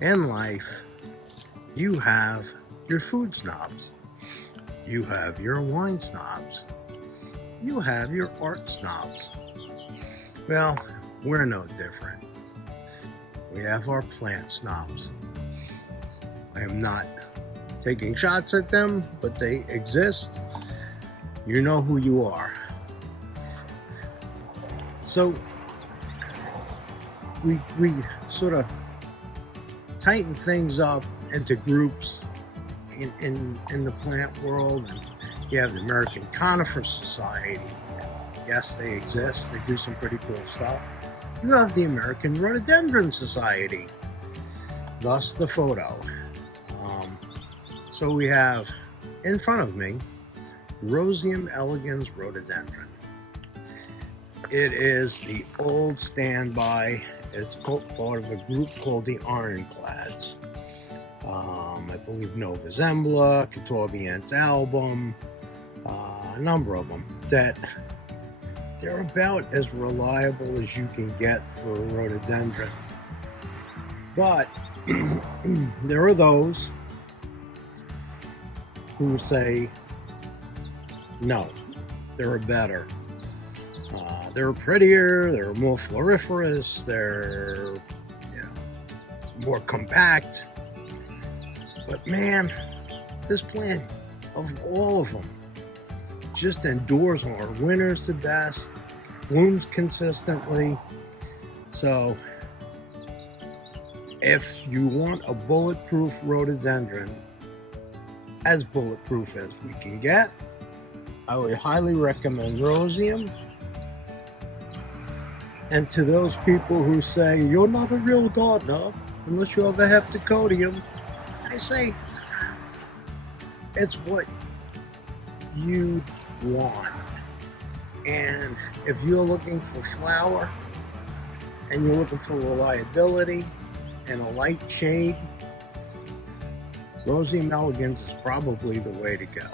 In life, you have your food snobs, you have your wine snobs, you have your art snobs. Well, we're no different. We have our plant snobs. I am not taking shots at them, but they exist. You know who you are. So we sort of tighten things up into groups in the plant world, and you have the American Conifer Society. Yes, they exist. They do some pretty cool stuff. You have the American Rhododendron Society, thus the photo. So we have in front of me Roseum Elegans Rhododendron. It is the old standby. It's part of a group called the Ironclads. I believe Nova Zembla, Courteaubien's album, a number of them, that they're about as reliable as you can get for a rhododendron. But there are those who say, no, they're better. They're prettier, they're more floriferous, they're more compact. But man, this plant, of all of them, just endures our winters the best, blooms consistently. So if you want a bulletproof rhododendron, as bulletproof as we can get, I would highly recommend Roseum. And to those people who say, you're not a real gardener unless you have a heptacodium, I say, it's what you want. And if you're looking for flower and you're looking for reliability and a light shade, Roseum Elegans is probably the way to go.